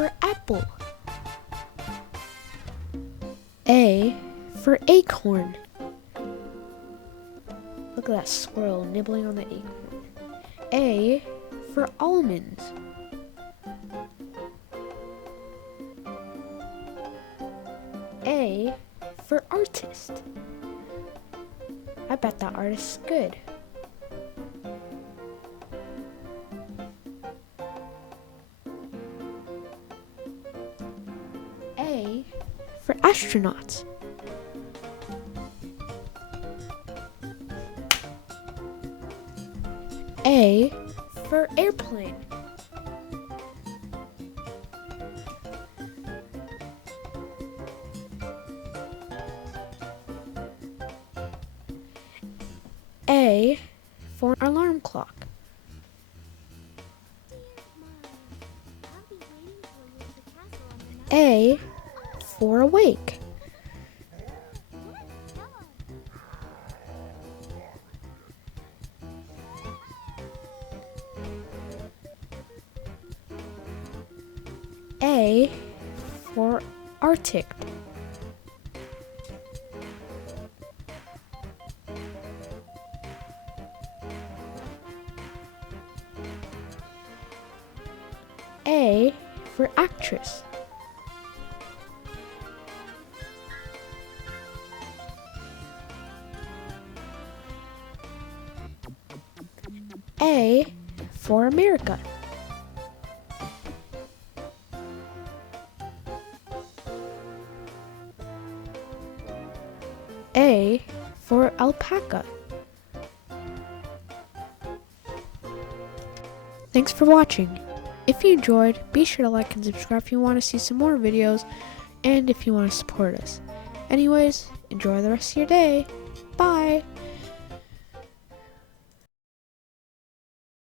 for apple. A for acorn. Look at that squirrel nibbling on the acorn. A for almonds. A for artist. I bet that artist's good. A for astronauts. A for airplane. A for alarm clock. A for awake. A for Arctic. A for actress. A for America. A for alpaca. Thanks for watching. If you enjoyed, be sure to like and subscribe if you want to see some more videos and if you want to support us. Anyways, enjoy the rest of your day. Bye!